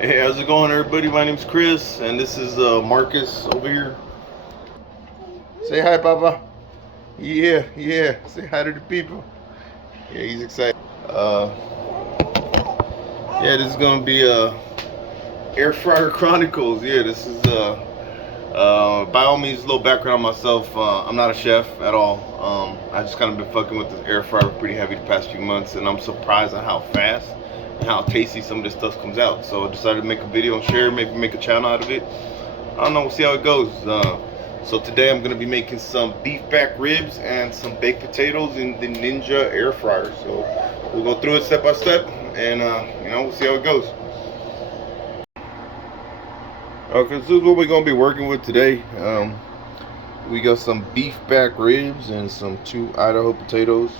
Hey, how's it going, everybody? My name's Chris, and this is Marcus over here. Say hi, Papa. Yeah, yeah. Say hi to the people. Yeah, he's excited. Uh, yeah, this is gonna be Air Fryer Chronicles. Yeah, this is by all means, a little background on myself. I'm not a chef at all. I just kind of been fucking with this air fryer pretty heavy the past few months, and I'm surprised at how fast and how tasty some of this stuff comes out. So I decided to make a video and share, maybe make a channel out of it. I don't know, we'll see how it goes. So today I'm gonna be making some beef back ribs and some baked potatoes in the Ninja air fryer. So we'll go through it step by step, and we'll see how it goes. Okay, so this is what we're gonna be working with today. We got some beef back ribs and some 2 Idaho potatoes.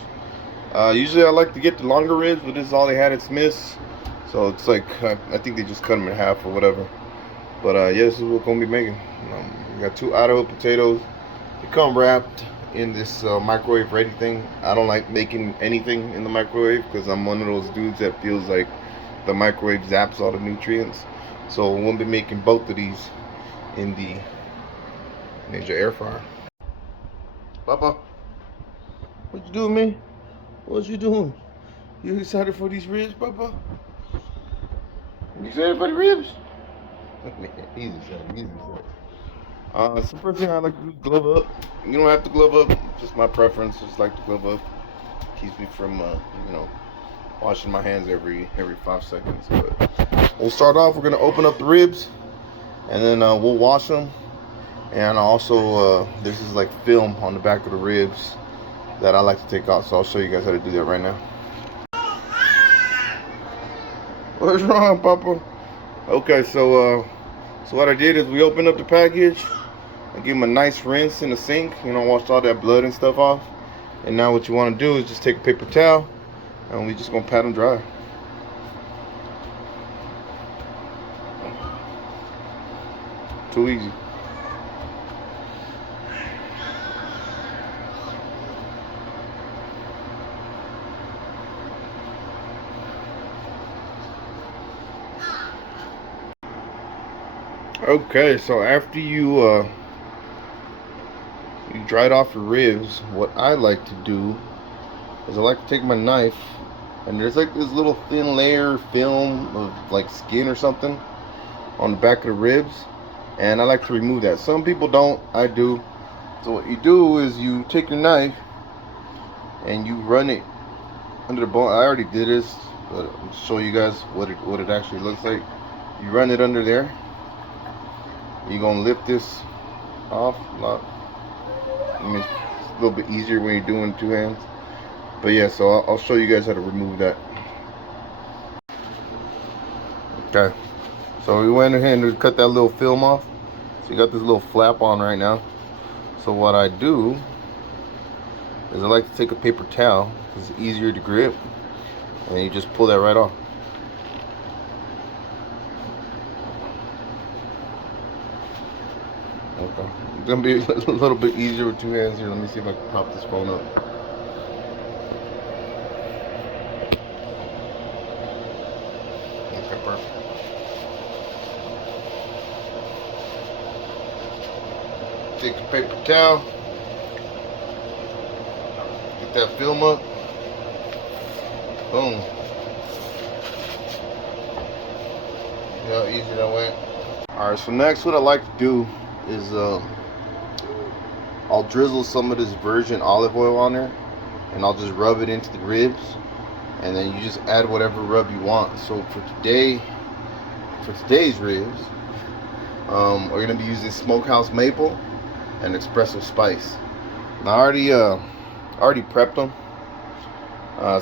Usually I like to get the longer ribs, but this is all they had at Smith's. So it's like, I think they just cut them in half or whatever. But yeah, this is what we're gonna be making. We got 2 Idaho potatoes. They come wrapped in this microwave ready thing. I don't like making anything in the microwave because I'm one of those dudes that feels like the microwave zaps all the nutrients. So we'll be making both of these in the Ninja air fryer. Papa, what you doing, man? What you doing? You excited for these ribs, Papa? You excited for the ribs? He's excited. He's excited. So first thing I like to do, glove up. You don't have to glove up. Just my preference. Just like to glove up. Keeps me from, washing my hands every 5 seconds. But we'll start off. We're gonna open up the ribs, and then we'll wash them. And also, this is like film on the back of the ribs that I like to take off. So I'll show you guys how to do that right now. What's wrong, Papa? Okay, so what I did is we opened up the package. I gave them a nice rinse in the sink. Washed all that blood and stuff off. And now what you want to do is just take a paper towel, and we just gonna pat them dry. Too easy. Okay, so after you dried off your ribs, what I like to do is I like to take my knife, and there's like this little thin layer of film of like skin or something on the back of the ribs, and I like to remove that. Some people don't, I do. So what you do is you take your knife and you run it under the bone. I already did this, but I'll show you guys what it actually looks like. You run it under there. You're gonna lift this off. It's a little bit easier when you're doing 2 hands. But yeah, so I'll show you guys how to remove that. Okay, so we went ahead and cut that little film off. So you got this little flap on right now. So what I do is I like to take a paper towel because it's easier to grip, and you just pull that right off. Okay, it's gonna be a little bit easier with 2 hands here. Let me see if I can pop this phone up. Okay, perfect. Take the paper towel, get that film up. Boom. See how easy that went? Alright, so next what I like to do is I'll drizzle some of this virgin olive oil on there, and I'll just rub it into the ribs, and then you just add whatever rub you want. So for today's ribs, we're gonna be using smokehouse maple and espresso spice. Now I already prepped them.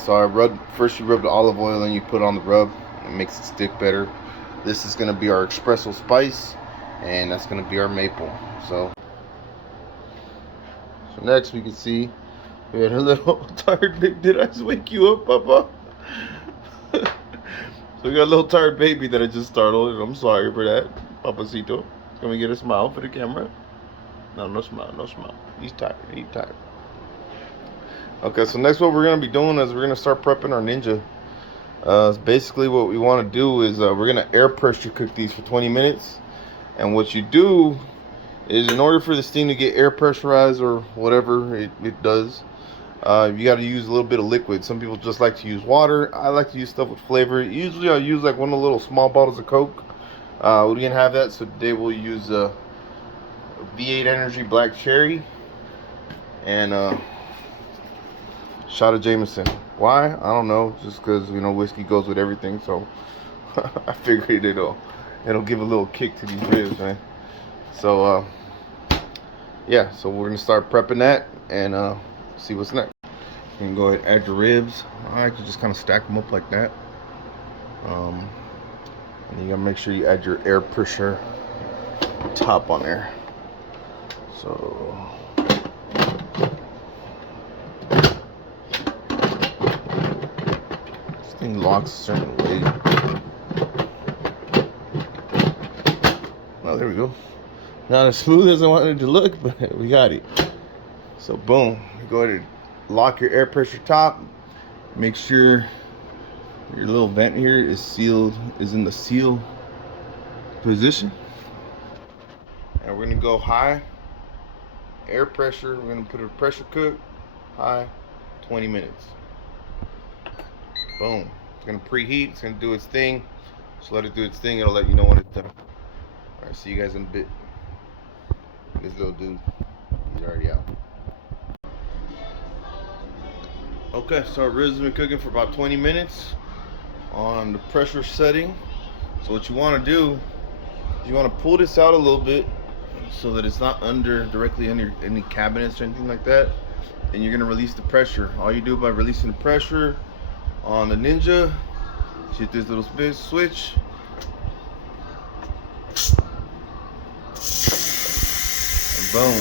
So first you rub the olive oil, and you put on the rub. It makes it stick better. This is gonna be our espresso spice, and that's gonna be our maple. So next we can see we had a little tired baby. Did I just wake you up, Papa? So we got a little tired baby that I just startled, and I'm sorry for that, Papacito. Can we get a smile for the camera? No smile, no smile. He's tired, he's tired. Okay, so next what we're gonna be doing is we're gonna start prepping our Ninja Basically what we want to do is we're gonna air pressure cook these for 20 minutes. And what you do is, in order for this thing to get air pressurized or whatever it does, you got to use a little bit of liquid. Some people just like to use water. I like to use stuff with flavor. Usually I'll use like one of the little small bottles of Coke. We didn't have that, so today we'll use V8 Energy Black Cherry and shot of Jameson. Why? I don't know. Just because, you know, whiskey goes with everything. So I figured it'll give a little kick to these ribs, man. So yeah, so we're gonna start prepping that and see what's next. You can go ahead and add your ribs. I like to just kind of stack them up like that. And you gotta make sure you add your air pressure top on there. So this thing locks a certain way. Oh, there we go. Not as smooth as I wanted it to look, but we got it. So boom, go ahead and lock your air pressure top. Make sure your little vent here is sealed, is in the seal position. And we're gonna go high air pressure. We're gonna put a pressure cook, high, 20 minutes. Boom. It's gonna preheat, it's gonna do its thing. Just let it do its thing, it'll let you know when it's done. Alright, see you guys in a bit. This little dude, he's already out. Okay, so our ribs have been cooking for about 20 minutes on the pressure setting. So what you want to do is you want to pull this out a little bit so that it's not directly under any cabinets or anything like that. And you're going to release the pressure. All you do by releasing the pressure on the Ninja, hit this little switch. And boom.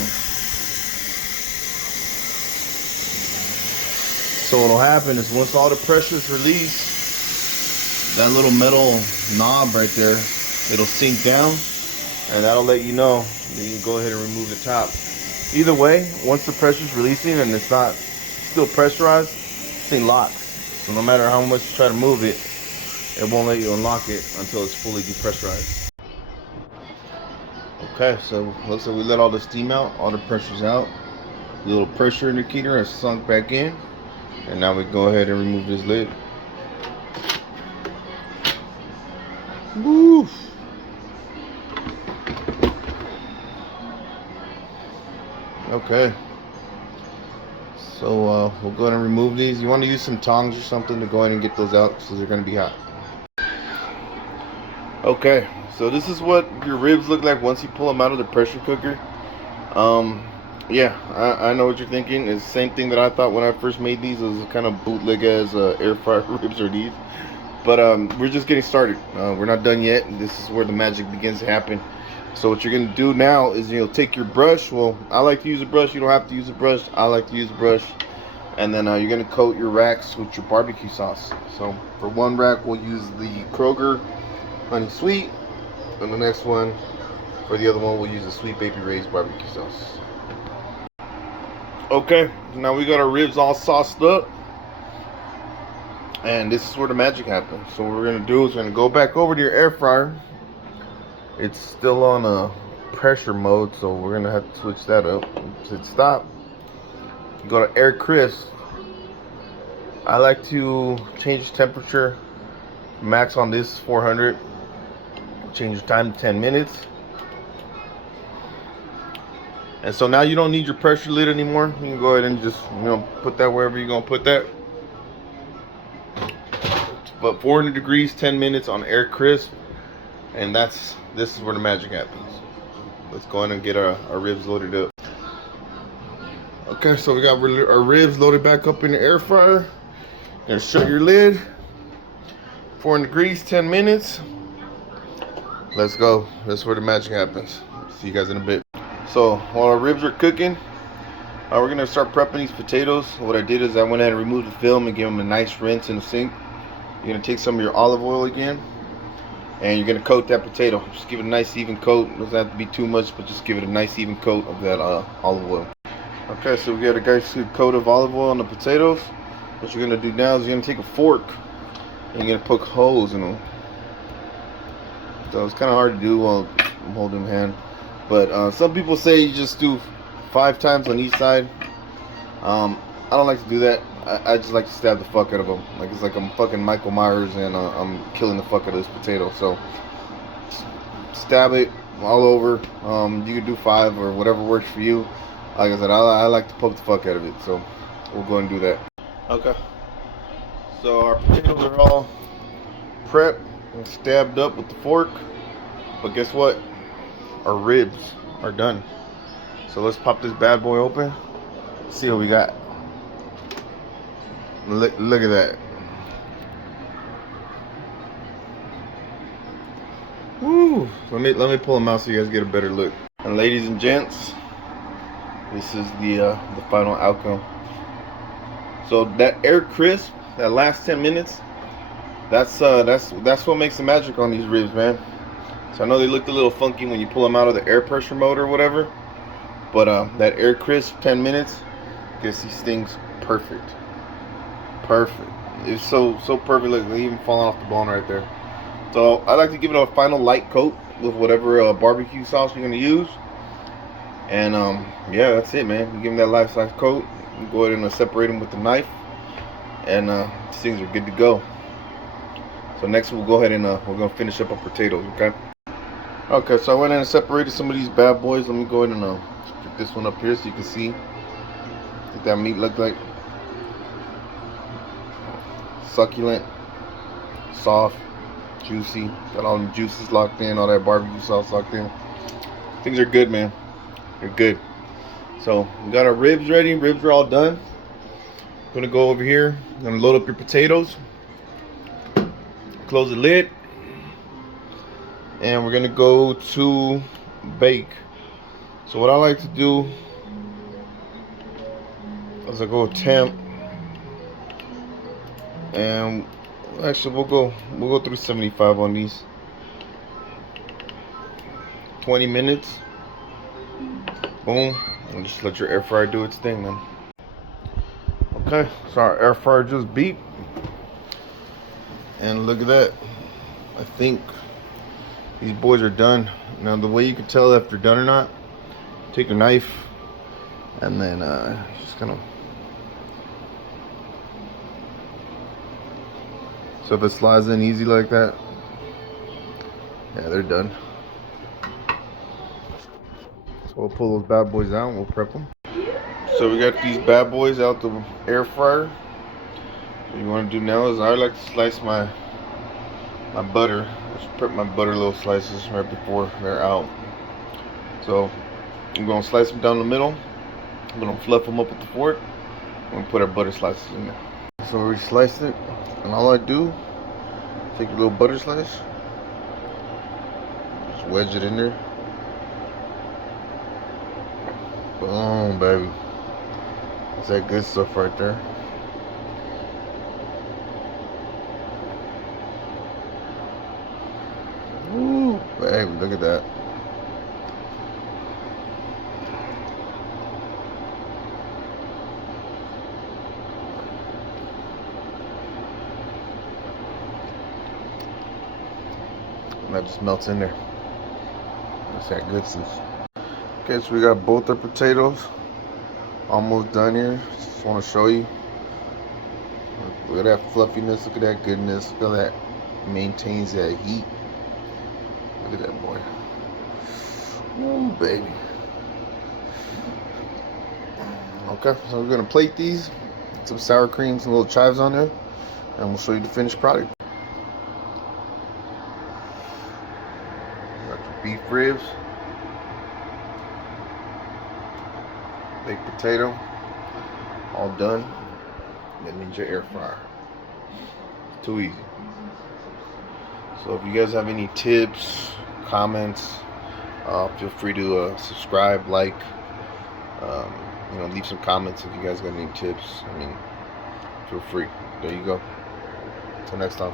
So what'll happen is once all the pressure is released, that little metal knob right there, it'll sink down, and that'll let you know that you can go ahead and remove the top. Either way, once the pressure's releasing and it's not still pressurized, this thing locks. So no matter how much you try to move it, it won't let you unlock it until it's fully depressurized. Okay, so looks like we let all the steam out, all the pressure's out. The little pressure indicator has sunk back in. And now we go ahead and remove this lid. Woof. Okay. So we'll go ahead and remove these. You want to use some tongs or something to go ahead and get those out because they're going to be hot. Okay, so this is what your ribs look like once you pull them out of the pressure cooker. Yeah, I know what you're thinking. It's the same thing that I thought when I first made these. It was kind of bootleg as air fryer ribs are these. But we're just getting started. We're not done yet. This is where the magic begins to happen. So what you're going to do now is you'll take your brush. Well, I like to use a brush. You don't have to use a brush. I like to use a brush. And then you're going to coat your racks with your barbecue sauce. So for one rack, we'll use the Kroger Honey Sweet. And the next one, for the other one, we'll use the Sweet Baby Ray's barbecue sauce. Okay, now we got our ribs all sauced up, and this is where the magic happens. So what we're gonna do is we're gonna go back over to your air fryer. It's still on a pressure mode, so we're gonna have to switch that up. Hit stop. Go to air crisp. I like to change temperature. Max on this 400. Change the time to 10 minutes. And so now you don't need your pressure lid anymore. You can go ahead and just, you know, put that wherever you're gonna put that. But 400 degrees, 10 minutes on air crisp, and this is where the magic happens. Let's go ahead and get our ribs loaded up. Okay, so we got our ribs loaded back up in the air fryer. And shut your lid. 400 degrees, 10 minutes. Let's go. That's where the magic happens. See you guys in a bit. So while our ribs are cooking, we're gonna start prepping these potatoes. What I did is I went ahead and removed the film and gave them a nice rinse in the sink. You're gonna take some of your olive oil again, and you're gonna coat that potato. Just give it a nice even coat. It doesn't have to be too much, but just give it a nice even coat of that olive oil. Okay, so we got a nice good coat of olive oil on the potatoes. What you're gonna do now is you're gonna take a fork And you're gonna poke holes in them. So it's kind of hard to do while I'm holding my hand. But some people say you just do 5 times on each side. I don't like to do that. I just like to stab the fuck out of them. Like it's like I'm fucking Michael Myers and I'm killing the fuck out of this potato. So stab it all over. You can do 5 or whatever works for you. Like I said, I like to poke the fuck out of it. So we'll go and do that. Okay. So our potatoes are all prepped and stabbed up with the fork. But guess what? Our ribs are done. So let's pop this bad boy open. See what we got. Look at that. Woo! Let me pull them out so you guys get a better look. And ladies and gents, this is the final outcome. So that air crisp, that last 10 minutes, that's what makes the magic on these ribs, man. So I know they looked a little funky when you pull them out of the air pressure mode or whatever, but that air crisp 10 minutes gets these things perfect. Perfect. It's so perfect. Look, they even falling off the bone right there. So I like to give it a final light coat with whatever barbecue sauce you're gonna use. And yeah, that's it, man. You give them that life-size coat. You go ahead and separate them with the knife, and these things are good to go. So next we'll go ahead and we're gonna finish up our potatoes. Okay, so I went in and separated some of these bad boys. Let me go ahead and stick this one up here so you can see what that meat look like. Succulent, soft, juicy. Got all the juices locked in, all that barbecue sauce locked in. Things are good, man. They're good. So we got our ribs ready. Ribs are all done. I'm gonna go over here. I'm gonna load up your potatoes. Close the lid. And we're gonna go to bake. So what I like to do is I go temp, and actually we'll go through 75 on these. 20 minutes. Boom. And just let your air fryer do its thing, man. Okay, so our air fryer just beeped. And look at that. I think these boys are done. Now the way you can tell if they're done or not, take your knife and then just kind of, so if it slides in easy like that, yeah, they're done. So we'll pull those bad boys out and we'll prep them. So we got these bad boys out the air fryer. What you want to do now is I like to slice my butter. Just prep my butter little slices right before they're out. So I'm going to slice them down the middle. I'm going to fluff them up with the fork. I'm going to put our butter slices in there. So we sliced it, and all I do, take a little butter slice, just wedge it in there. Boom, baby. That's that good stuff right there. Ooh, baby, look at that. And that just melts in there. That's that good stuff. Okay, so we got both our potatoes almost done here. Just want to show you. Look at that fluffiness. Look at that goodness. Look at that. Maintains that heat. Look at that boy. Ooh, baby. Okay, so we're gonna plate these. Some sour cream, some little chives on there, and we'll show you the finished product. Got your beef ribs, baked potato, all done. That means your air fryer. It's too easy. So if you guys have any tips, comments, feel free to subscribe, like, leave some comments if you guys got any tips. I mean, feel free. There you go. Until next time.